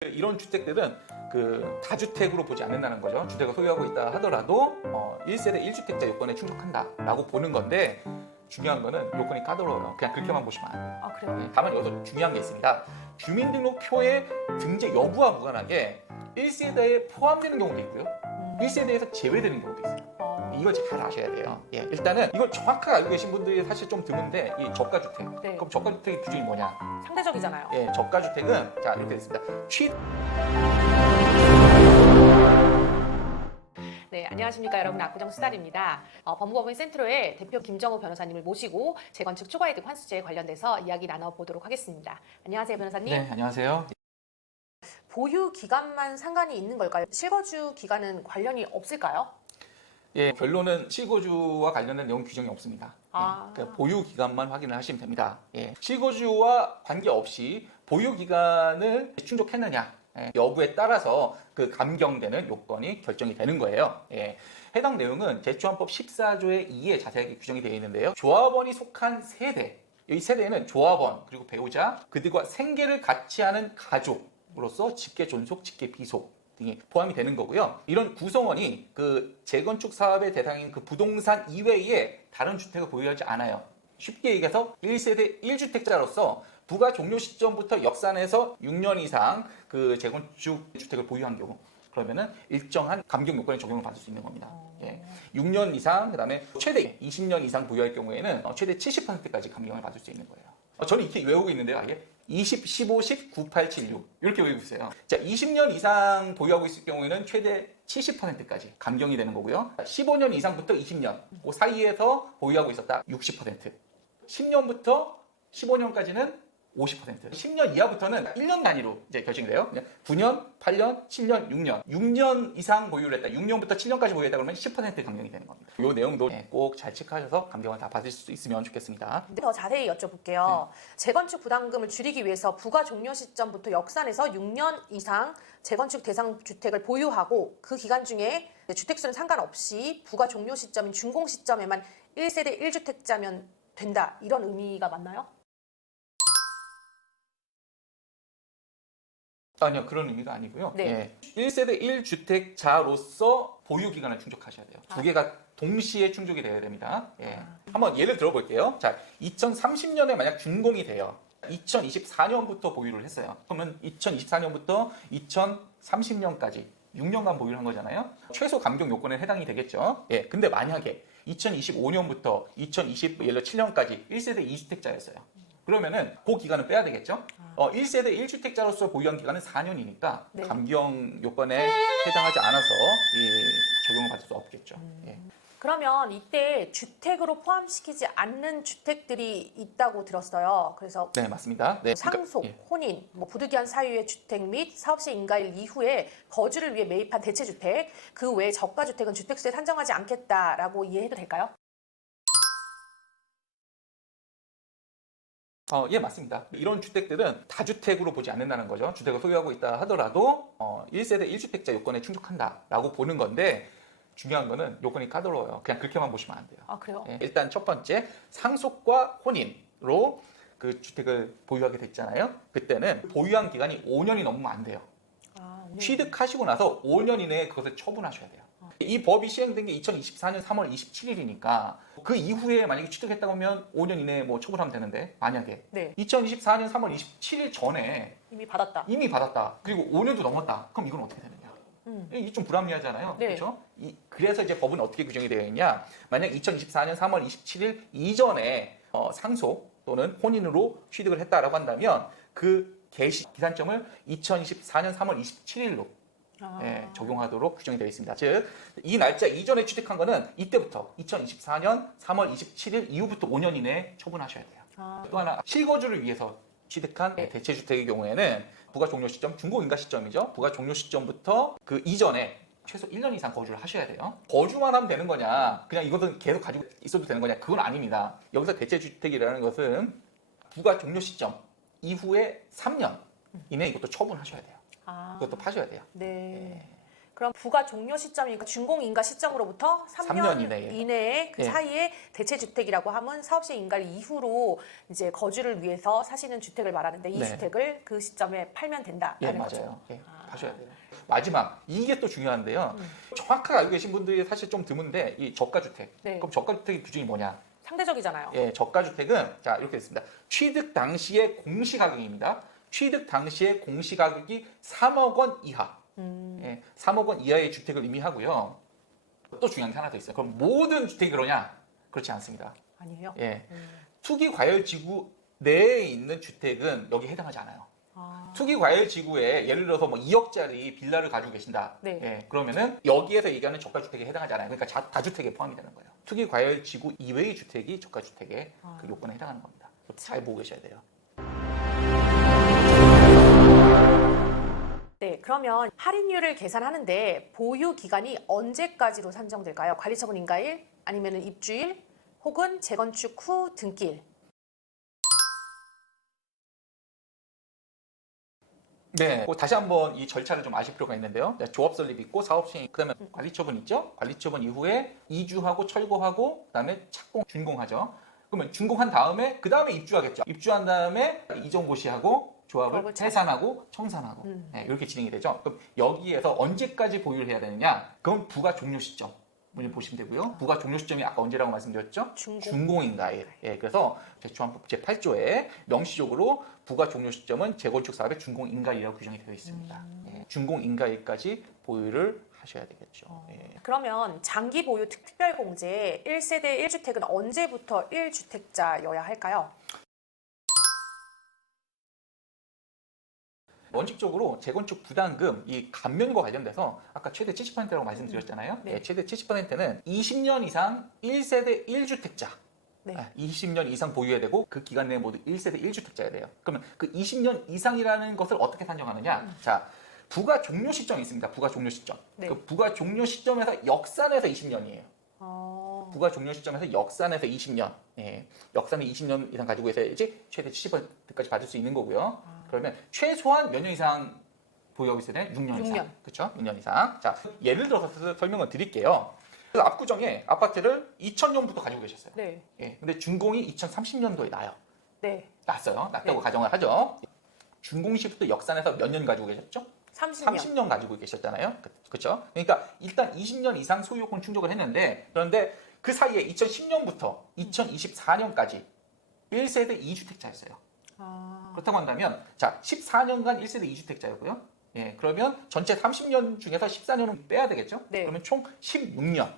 이런 주택들은 그 다주택으로 보지 않는다는 거죠. 주택을 소유하고 있다 하더라도 1세대 1주택자 요건에 충족한다라고 보는 건데, 중요한 거는 요건이 까다로워요. 그냥 그렇게만 보시면 안 돼요. 아, 그래요? 다만 여기서 중요한 게 있습니다. 주민등록표의 등재 여부와 무관하게 1세대에 포함되는 경우도 있고요. 1세대에서 제외되는 경우도 있어요. 이걸 잘 아셔야 돼요. 예, 일단은 이걸 정확하게 알고 계신 분들이 사실 좀 드문데, 이 저가주택. 네. 그럼 저가주택의 기준이 뭐냐? 상대적이잖아요. 예, 저가주택은 자 이렇게 됐습니다. 네, 안녕하십니까 여러분, 압구정 수달입니다. 법무법인 센트로의 대표 김정우 변호사님을 모시고 재건축 초과이득 환수제에 관련돼서 이야기 나눠보도록 하겠습니다. 안녕하세요, 변호사님. 네, 안녕하세요. 보유 기간만 상관이 있는 걸까요? 실거주 기간은 관련이 없을까요? 예, 결론은 실거주와 관련된 내용 규정이 없습니다. 아. 그러니까 보유 기간만 확인을 하시면 됩니다. 예, 실거주와 관계없이 보유 기간을 충족했느냐 여부에 따라서 그 감경되는 요건이 결정이 되는 거예요. 예, 해당 내용은 제초안법 14조의 2에 자세하게 규정이 되어 있는데요. 조합원이 속한 세대, 이 세대는 조합원 그리고 배우자, 그들과 생계를 같이 하는 가족으로서 직계 존속, 직계 비속 등이 포함이 되는 거고요. 이런 구성원이 그 재건축 사업의 대상인 그 부동산 이외에 다른 주택을 보유하지 않아요. 쉽게 얘기해서 1세대 1주택자로서 부가 종료 시점부터 역산해서 6년 이상 그 재건축 주택을 보유한 경우, 그러면은 일정한 감경 요건에 적용을 받을 수 있는 겁니다. 예. 6년 이상, 그다음에 최대 20년 이상 보유할 경우에는 최대 70%까지 감경을 받을 수 있는 거예요. 저는 이렇게 외우고 있는데요. 아예 20, 15, 10, 9, 8, 7, 6 이렇게 외우고 있어요. 자, 20년 이상 보유하고 있을 경우에는 최대 70%까지 감경이 되는 거고요. 15년 이상부터 20년 그 사이에서 보유하고 있었다 60%, 10년부터 15년까지는 50%, 10년 이하부터는 1년 단위로 이제 결정이 돼요. 9년, 8년, 7년, 6년. 6년 이상 보유를 했다. 6년부터 7년까지 보유했다 그러면 10% 감경이 되는 겁니다. 이 내용도 꼭 잘 체크하셔서 감경을 다 받을 수 있으면 좋겠습니다. 더 자세히 여쭤볼게요. 재건축 부담금을 줄이기 위해서 부가 종료 시점부터 역산해서 6년 이상 재건축 대상 주택을 보유하고 그 기간 중에 주택수는 상관없이 부가 종료 시점인 준공 시점에만 1세대 1주택자면 된다. 이런 의미가 맞나요? 아니요, 그런 의미가 아니고요. 네. 예, 1세대 1주택자로서 보유 기간을 충족하셔야 돼요. 두 개가 동시에 충족이 돼야 됩니다. 예. 한번 예를 들어볼게요. 자, 2030년에 만약 준공이 돼요. 2024년부터 보유를 했어요. 그러면 2024년부터 2030년까지 6년간 보유를 한 거잖아요. 최소 감경 요건에 해당이 되겠죠. 예. 근데 만약에 2025년부터 2027년까지 1세대 2주택자였어요. 그러면은 그 기간은 빼야 되겠죠. 1세대 1주택자로서 보유한 기간은 4년이니까 네. 감경 요건에 해당하지 않아서 적용을 받을 수 없겠죠. 예. 그러면 이때 주택으로 포함시키지 않는 주택들이 있다고 들었어요. 그래서 네, 맞습니다. 네, 상속, 그러니까, 예. 혼인, 부득이한 사유의 주택 및 사업시 인가일 이후에 거주를 위해 매입한 대체주택, 그 외에 저가주택은 주택수에 산정하지 않겠다라고 이해해도 될까요? 예, 맞습니다. 이런 주택들은 다주택으로 보지 않는다는 거죠. 주택을 소유하고 있다 하더라도 1세대 1주택자 요건에 충족한다라고 보는 건데, 중요한 거는 요건이 까다로워요. 그냥 그렇게만 보시면 안 돼요. 아, 그래요? 예, 일단 첫 번째, 상속과 혼인으로 그 주택을 보유하게 됐잖아요. 그때는 보유한 기간이 5년이 넘으면 안 돼요. 네. 취득하시고 나서 5년 이내에 그것을 처분하셔야 돼요. 이 법이 시행된 게 2024년 3월 27일이니까 그 이후에 만약에 취득했다고 하면 5년 이내에 뭐 처분하면 되는데, 만약에 네. 2024년 3월 27일 전에 이미 받았다. 그리고 5년도 넘었다. 그럼 이건 어떻게 되느냐? 이게 좀 불합리하잖아요. 네. 그렇죠? 그래서 이제 법은 어떻게 규정이 되어 있냐? 만약 2024년 3월 27일 이전에 상속 또는 혼인으로 취득을 했다라고 한다면 그 기산점을 2024년 3월 27일로 적용하도록 규정이 되어 있습니다. 즉, 이 날짜 이전에 취득한 거는 이때부터 2024년 3월 27일 이후부터 5년 이내에 처분하셔야 돼요. 또 하나, 실거주를 위해서 취득한 대체주택의 경우에는 부가 종료 시점, 준공인가 시점이죠. 부가 종료 시점부터 그 이전에 최소 1년 이상 거주를 하셔야 돼요. 거주만 하면 되는 거냐, 그냥 이것은 계속 가지고 있어도 되는 거냐, 그건 아닙니다. 여기서 대체주택이라는 것은 부가 종료 시점 이후에 3년 이내에 이것도 처분하셔야 돼요. 이것도 파셔야 돼요. 네. 그럼 부가 종료 시점이 준공 인가 시점으로부터 3년, 3년 이내에. 이내에 그 예. 사이에 대체주택이라고 하면 사업시행 인가 이후로 이제 거주를 위해서 사시는 주택을 말하는데 이 네. 주택을 그 시점에 팔면 된다라는 예, 거죠. 맞아요. 예, 하셔야 돼요. 마지막 이게 또 중요한데요. 정확하게 알고 계신 분들이 사실 좀 드문데 이 저가주택. 네. 그럼 저가주택의 기준이 뭐냐? 상대적이잖아요. 예, 저가주택은 자 이렇게 됐습니다. 취득 당시의 공시가격입니다. 취득 당시의 공시가격이 3억 원 이하. 예, 3억 원 이하의 주택을 의미하고요. 또 중요한 게 하나 더 있어요. 그럼 모든 주택이 그러냐? 그렇지 않습니다. 아니에요? 예, 투기 과열 지구 내에 있는 주택은 여기 해당하지 않아요. 아, 투기 과열 지구에 예를 들어서 뭐 2억짜리 빌라를 가지고 계신다. 네. 예, 그러면은 여기에서 얘기하는 저가 주택에 해당하지 않아요. 그러니까 다주택에 포함이 되는 거예요. 투기 과열 지구 이외의 주택이 저가 주택의 그 요건에 해당하는 겁니다. 잘 보고 계셔야 돼요. 네, 그러면 할인율을 계산하는데 보유 기간이 언제까지로 산정될까요? 관리처분 인가일, 아니면 입주일, 혹은 재건축 후 등기일. 네, 다시 한번 이 절차를 좀 아실 필요가 있는데요. 네, 조합 설립 있고 사업 시행, 그다음에 관리처분 있죠. 관리처분 이후에 이주하고 철거하고 그다음에 착공, 준공하죠. 그러면 준공한 다음에 그다음에 입주하겠죠. 입주한 다음에 이전 고시하고 조합을 조합을 해산하고 청산하고 네, 이렇게 진행이 되죠. 그럼 여기에서 언제까지 보유를 해야 되느냐? 그건 부가 종료 시점. 먼저 보시면 되고요. 부가 종료 시점이 아까 언제라고 말씀드렸죠? 준공인가에. 예, 그래서 제초안법 제8조에 명시적으로 부가 종료 시점은 재건축 사업의 준공인가일이라고 규정이 되어 있습니다. 예, 준공인가일까지 보유를 하셔야 되겠죠. 예. 그러면 장기 보유 특별공제 1세대 1주택은 언제부터 1주택자여야 할까요? 원칙적으로 재건축 부담금 이 감면과 관련돼서 아까 최대 70%라고 말씀드렸잖아요. 네. 예, 최대 70%는 20년 이상 1세대 1주택자. 네. 20년 이상 보유해야 되고 그 기간 내에 모두 1세대 1주택자여야 돼요. 그러면 그 20년 이상이라는 것을 어떻게 산정하느냐? 자, 부가 종료 시점이 있습니다. 부가 종료 시점. 네. 그 부가 종료 시점에서 역산해서 20년이에요. 부가 종료 시점에서 역산해서 20년. 예. 역산을 20년 이상 가지고 있어야지 최대 70%까지 받을 수 있는 거고요. 그러면 최소한 몇 년 이상 보유하고 있어야 되나요? 6년 이상. 6년. 그렇죠? 6년 이상. 자, 예를 들어서 설명을 드릴게요. 그래서 압구정에 아파트를 2000년부터 가지고 계셨어요. 네. 예. 근데 준공이 2030년도에 나요. 네. 났어요. 났다고 네. 가정을 하죠. 준공 시부터 역산해서 몇 년 가지고 계셨죠? 30년. 30년 가지고 계셨잖아요. 그렇죠? 그러니까 일단 20년 이상 소유요건 충족을 했는데 그런데 그 사이에 2010년부터 2024년까지 1세대 2주택자였어요. 그렇다고 한다면 자 14년간 1세대 2주택자였고요. 예, 그러면 전체 30년 중에서 14년은 빼야 되겠죠? 네. 그러면 총 16년.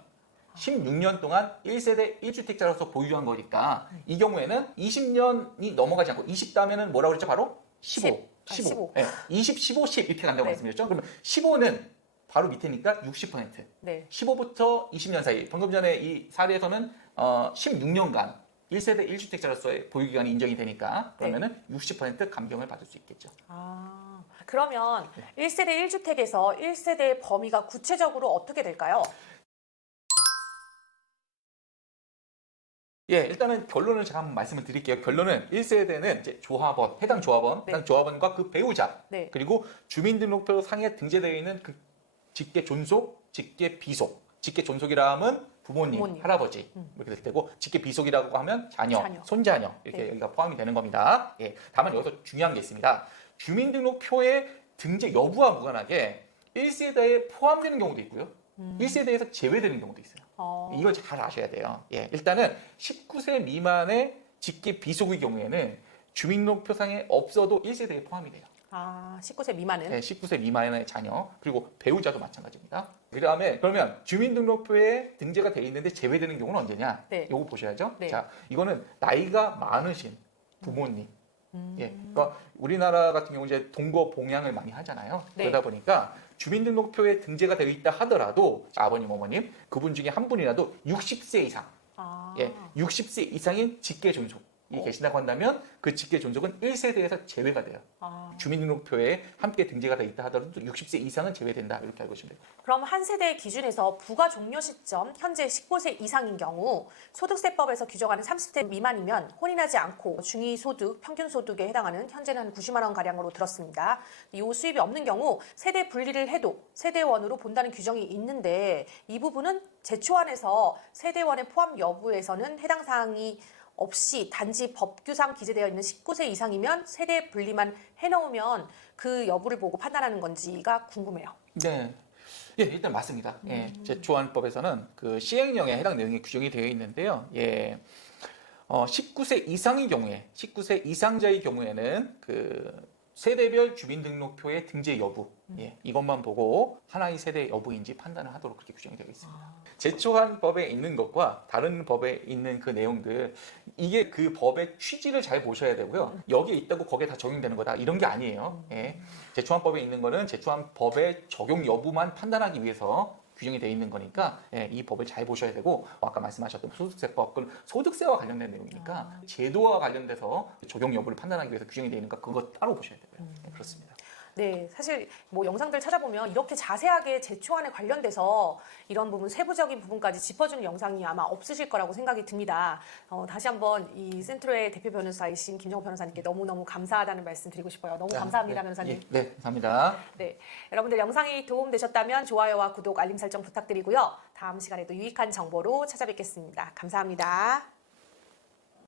16년 동안 1세대 1주택자로서 보유한 거니까 이 경우에는 20년이 넘어가지 않고 20다음에는 뭐라고 그랬죠? 바로 15. 15. 예, 20, 15, 10 이렇게 간다고 네. 말씀드렸죠? 그러면 15는 바로 밑에니까 60%. 네. 15부터 20년 사이. 방금 전에 이 사례에서는 16년간 1세대 1주택자로서의 보유기간이 인정이 되니까 그러면은 60% 감경을 받을 수 있겠죠. 그러면 1세대 1주택에서 1세대 범위가 구체적으로 어떻게 될까요? 예, 일단은 결론을 제가 한번 말씀을 드릴게요. 결론은 1세대는 이제 조합원, 해당 조합원, 네. 해당 조합원과 그 배우자, 네. 그리고 주민등록표 상에 등재되어 있는 그 직계 존속, 직계 비속. 직계 존속이라 하면 부모님, 할아버지 이렇게 될 테고 직계 비속이라고 하면 자녀. 손자녀 이렇게 네. 여기가 포함이 되는 겁니다. 예, 다만 여기서 중요한 게 있습니다. 주민등록표의 등재 여부와 무관하게 1세대에 포함되는 경우도 있고요. 1세대에서 제외되는 경우도 있어요. 이걸 잘 아셔야 돼요. 예, 일단은 19세 미만의 직계 비속의 경우에는 주민등록표상에 없어도 1세대에 포함이 돼요. 19세 미만은? 네, 19세 미만의 자녀 그리고 배우자도 마찬가지입니다. 그다음에 그러면 주민등록표에 등재가 돼 있는데 제외되는 경우는 언제냐? 네. 요거 보셔야죠. 네. 자, 이거는 나이가 많으신 부모님. 예, 그러니까 우리나라 같은 경우 이제 동거 봉양을 많이 하잖아요. 네. 그러다 보니까 주민등록표에 등재가 되어 있다 하더라도 아버님, 어머님 그분 중에 한 분이라도 60세 이상, 예, 60세 이상인 직계 존속. 계신다고 한다면 그 직계 존속은 1세대에서 제외가 돼요. 아. 주민등록표에 함께 등재가 돼 있다 하더라도 60세 이상은 제외된다 이렇게 알고 계시면 돼요. 그럼 한 세대 기준에서 부가 종료 시점 현재 19세 이상인 경우 소득세법에서 규정하는 30세 미만이면 혼인하지 않고 중위소득, 평균소득에 해당하는 현재는 한 90만 원 가량으로 들었습니다. 이 수입이 없는 경우 세대 분리를 해도 세대원으로 본다는 규정이 있는데 이 부분은 제초안에서 세대원의 포함 여부에서는 해당 사항이 없이 단지 법규상 기재되어 있는 19세 이상이면 세대 분리만 해놓으면 그 여부를 보고 판단하는 건지가 궁금해요. 네. 예, 일단 맞습니다. 예, 제초안법에서는 그 시행령에 해당 내용이 규정이 되어 있는데요. 예, 19세 이상의 경우에, 19세 이상자의 경우에는 그 세대별 주민등록표의 등재 여부, 예, 이것만 보고 하나의 세대 여부인지 판단을 하도록 그렇게 규정이 되어 있습니다. 제초안법에 있는 것과 다른 법에 있는 그 내용들, 이게 그 법의 취지를 잘 보셔야 되고요. 여기에 있다고 거기에 다 적용되는 거다 이런 게 아니에요. 예, 제초안법에 있는 거는 제초안법의 적용 여부만 판단하기 위해서 규정이 되어 있는 거니까 예, 이 법을 잘 보셔야 되고 아까 말씀하셨던 소득세법은 소득세와 관련된 내용이니까 제도와 관련돼서 적용 여부를 판단하기 위해서 규정이 되어 있는가 그거 따로 보셔야 되고요. 예, 그렇습니다. 네, 사실 뭐 영상들 찾아보면 이렇게 자세하게 제초안에 관련돼서 이런 부분 세부적인 부분까지 짚어주는 영상이 아마 없으실 거라고 생각이 듭니다. 다시 한번 이 센트로의 대표 변호사이신 김정호 변호사님께 너무너무 감사하다는 말씀 드리고 싶어요. 너무 감사합니다, 네, 변호사님. 예, 네, 감사합니다. 네, 여러분들 영상이 도움되셨다면 좋아요와 구독, 알림 설정 부탁드리고요. 다음 시간에도 유익한 정보로 찾아뵙겠습니다. 감사합니다.